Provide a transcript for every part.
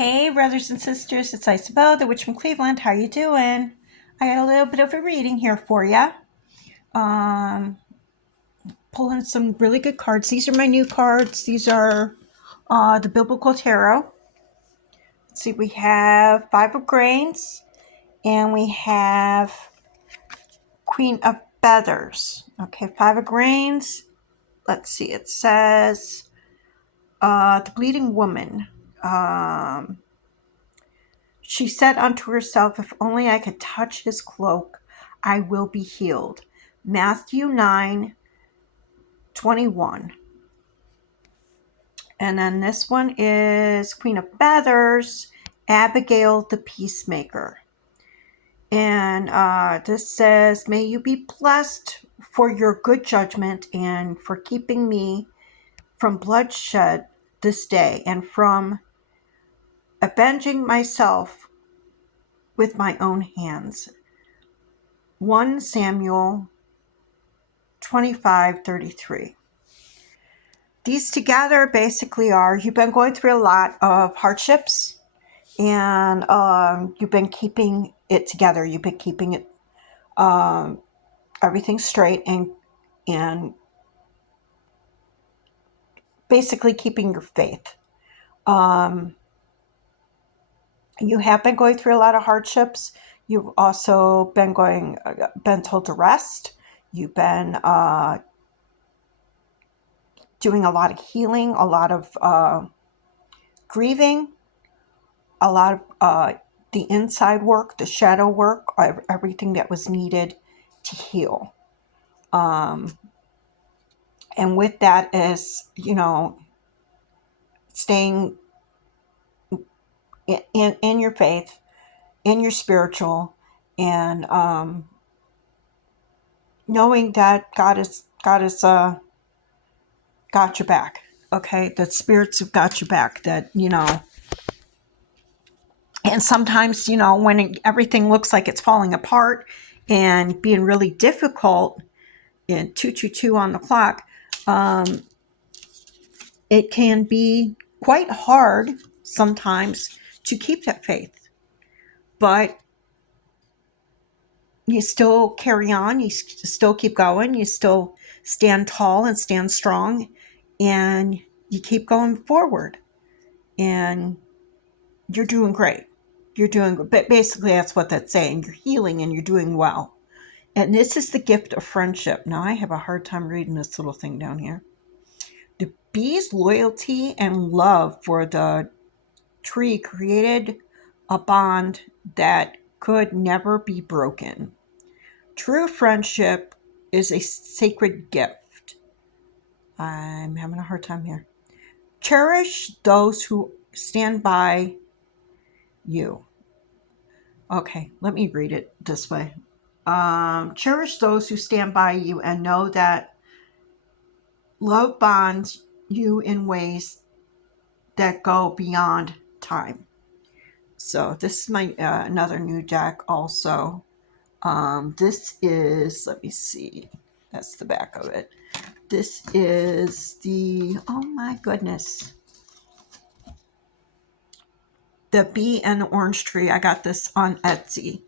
Hey, brothers and sisters, it's Isabel, the witch from Cleveland. How you doing? I got a little bit of a reading here for you. Um, Pulling some really good cards. These are my new cards. These are the Biblical Tarot. Let's see, we have Five of Grains, and we have Queen of Feathers. Okay, Five of Grains. Let's see, it says the Bleeding Woman. She said unto herself, if only I could touch his cloak, I will be healed. Matthew 9:21. And then this one is Queen of Feathers, Abigail the Peacemaker. And this says, may you be blessed for your good judgment and for keeping me from bloodshed this day and from avenging myself with my own hands. 1 Samuel 25:33. These together basically are, you've been going through a lot of hardships, and you've been keeping it together. You've been keeping it everything straight and basically keeping your faith. You have been going through a lot of hardships. You've also been told to rest. You've been doing a lot of healing, a lot of grieving, a lot of the inside work, the shadow work, everything that was needed to heal. And with that is, staying in your faith, in your spiritual, and knowing that God is got your back. Okay, that spirits have got your back. That and sometimes when everything looks like it's falling apart and being really difficult, in 222 on the clock, it can be quite hard sometimes to keep that faith. But you still carry on, you still keep going, you still stand tall and stand strong, and you keep going forward. And you're doing great. But basically that's what that's saying. You're healing and you're doing well. And this is the gift of friendship. Now I have a hard time reading this little thing down here. The bee's loyalty and love for the tree created a bond that could never be broken. True friendship is a sacred gift. I'm having a hard time here. Cherish those who stand by you. Okay, let me read it this way. Cherish those who stand by you and know that love bonds you in ways that go beyond time. So this is my another new deck also. This is, let me see, that's the back of it. This is oh my goodness, the bee and the orange tree. I got this on Etsy.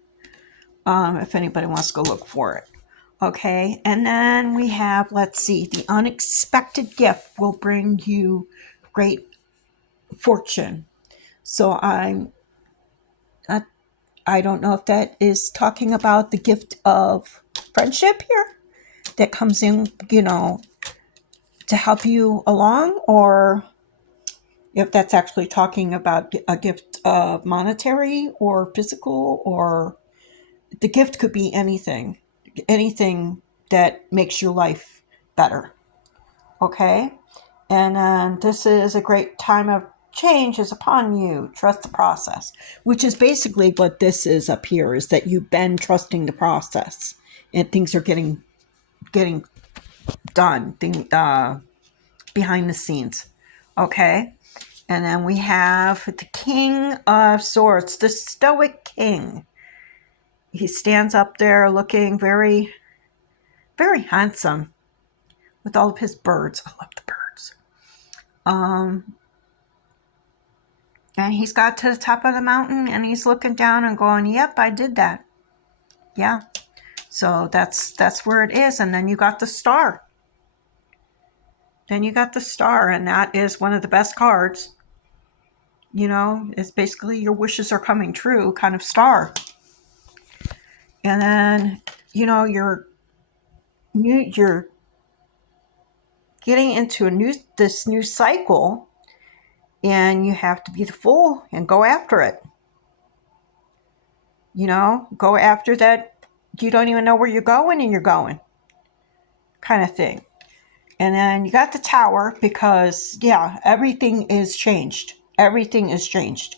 If anybody wants to go look for it. Okay, and then we have, let's see, the unexpected gift will bring you great fortune. So I don't know if that is talking about the gift of friendship here that comes in, to help you along, or if that's actually talking about a gift of monetary or physical, or the gift could be anything that makes your life better. Okay? And then this is a great time of change is upon you. Trust the process, which is basically what this is up here, is that you've been trusting the process and things are getting done behind the scenes. Okay? And then we have the King of Swords, the Stoic King. He stands up there looking very, very handsome with all of his birds. I love the birds. And he's got to the top of the mountain and he's looking down and going, yep, I did that. Yeah. So that's where it is. And then you got the star. Then you got the star, and that is one of the best cards. It's basically your wishes are coming true kind of star. And then, you're getting into this new cycle, and you have to be the fool and go after it. Go after that. You don't even know where you're going, and you're going kind of thing. And then you got the tower because, yeah, everything is changed. Everything is changed.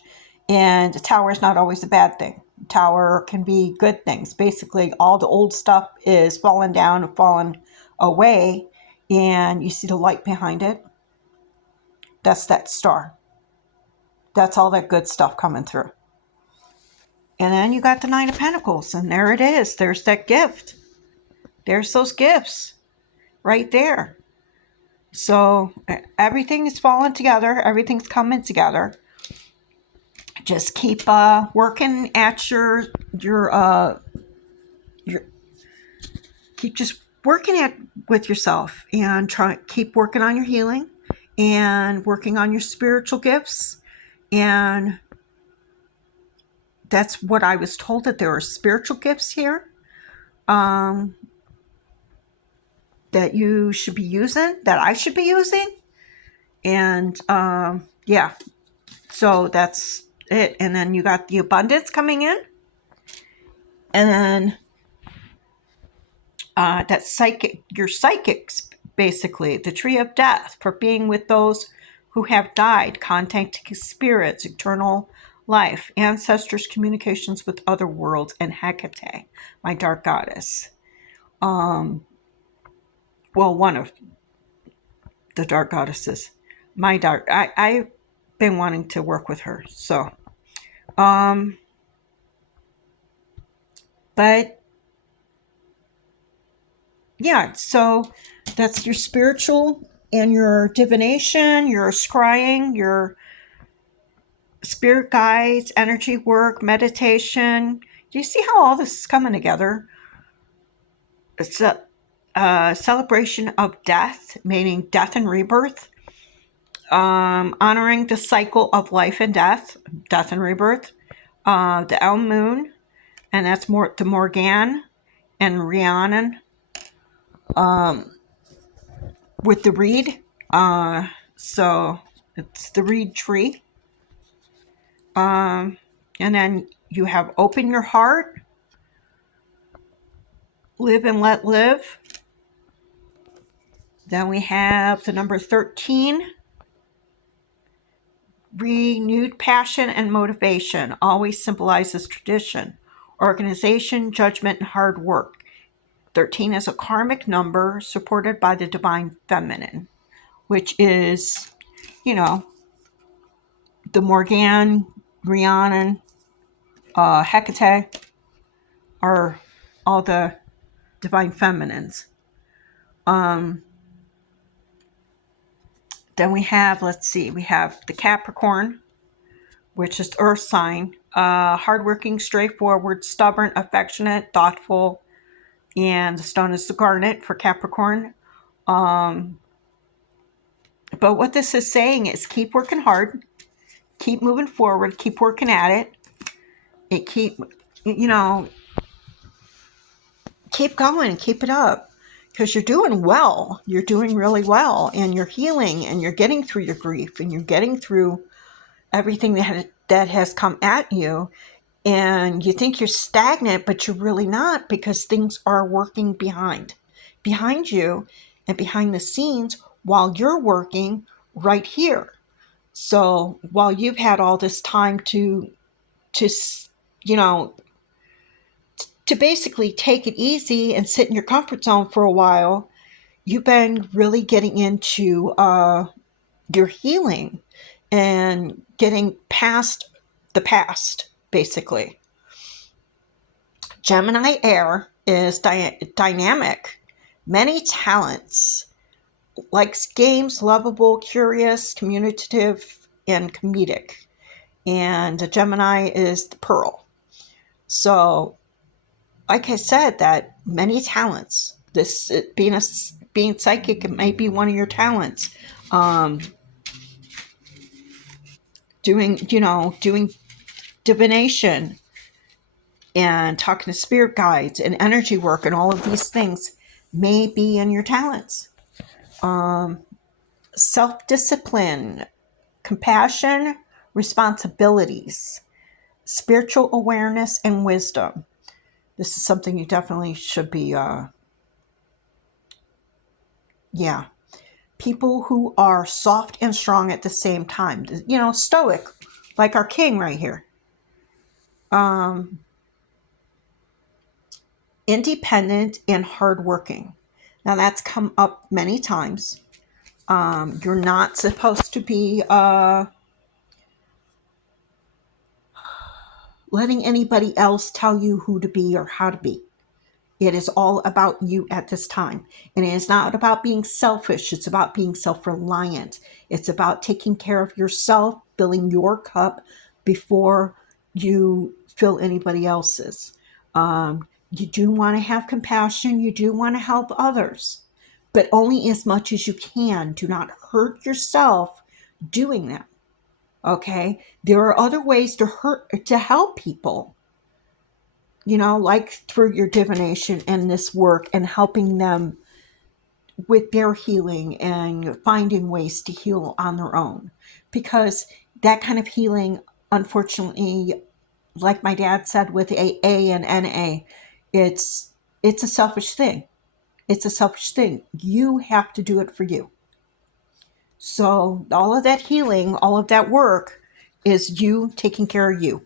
And the tower is not always a bad thing. The tower can be good things. Basically, all the old stuff is falling down and falling away. And you see the light behind it. That's that star. That's all that good stuff coming through. And then you got the Nine of Pentacles. And there it is. There's that gift. There's those gifts right there. So everything is falling together. Everything's coming together. Just keep working at your keep just working at with yourself, and keep working on your healing and working on your spiritual gifts. And that's what I was told, that there are spiritual gifts here that you should be using, that I should be using. And yeah, so that's it. And then you got the abundance coming in. And then your psychics, basically, the tree of death, for being with those who have died, contacting spirits, eternal life, ancestors, communications with other worlds, and Hecate, my dark goddess. Well, one of the dark goddesses. I've been wanting to work with her, so. But yeah, so that's your spiritual and your divination, your scrying, your spirit guides, energy work, meditation. Do you see how all this is coming together? It's a celebration of death, meaning death and rebirth. Honoring the cycle of life and death and rebirth. The Elm Moon, and that's more the Morgan and Rhiannon. With the reed. So it's the reed tree. And then you have open your heart, live and let live. Then we have the number 13, renewed passion and motivation, always symbolizes tradition, organization, judgment, and hard work. 13 is a karmic number supported by the divine feminine, which is, the Morgan, Rhiannon, Hecate are all the divine feminines. Then we have, we have the Capricorn, which is earth sign, hardworking, straightforward, stubborn, affectionate, thoughtful, and the stone is the garnet for Capricorn. But what this is saying is keep working hard, keep moving forward, keep working at it. Keep going, keep it up, because you're doing well. You're doing really well, and you're healing, and you're getting through your grief, and you're getting through everything that has come at you. And you think you're stagnant, but you're really not, because things are working behind you and behind the scenes while you're working right here. So while you've had all this time to basically take it easy and sit in your comfort zone for a while, you've been really getting into your healing and getting past the past, basically. Gemini air is dynamic, many talents, likes games, lovable, curious, communicative, and comedic. and a Gemini is the pearl. So, like I said, that many talents. This being psychic, it might be one of your talents. Um, doing divination and talking to spirit guides and energy work and all of these things may be in your talents. Self-discipline, compassion, responsibilities, spiritual awareness, and wisdom. This is something you definitely should be, yeah. People who are soft and strong at the same time. Stoic, like our king right here. Independent and hardworking. Now, that's come up many times. You're not supposed to be letting anybody else tell you who to be or how to be. It is all about you at this time. And it is not about being selfish. It's about being self-reliant. It's about taking care of yourself, filling your cup before you fill anybody else's. You do want to have compassion. You do want to help others, but only as much as you can. Do not hurt yourself doing that. Okay? There are other ways to help people, like through your divination and this work and helping them with their healing and finding ways to heal on their own. Because that kind of healing, unfortunately, like my dad said with AA and NA, it's a selfish thing. It's a selfish thing. You have to do it for you. So all of that healing, all of that work is you taking care of you.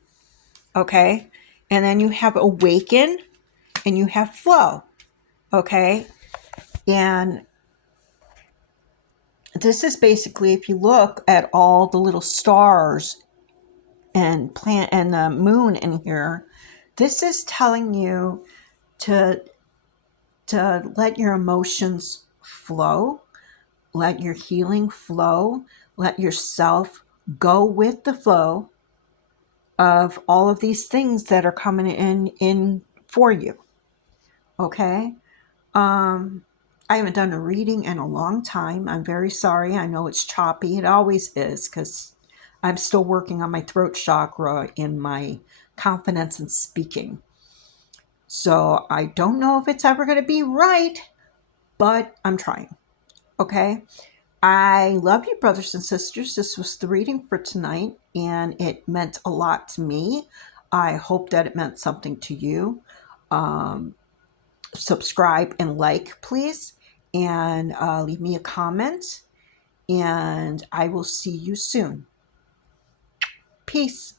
Okay? And then you have awaken and you have flow. Okay? And this is basically, if you look at all the little stars and planet and the moon in here, this is telling you to let your emotions flow, let your healing flow, let yourself go with the flow of all of these things that are coming in for you. Okay? I haven't done a reading in a long time. I'm very sorry. I know it's choppy. It always is, because I'm still working on my throat chakra and my confidence in speaking. So I don't know if it's ever going to be right, but I'm trying. Okay? I love you, brothers and sisters. This was the reading for tonight, and it meant a lot to me. I hope that it meant something to you. Subscribe and like, please, and leave me a comment. And I will see you soon. Peace.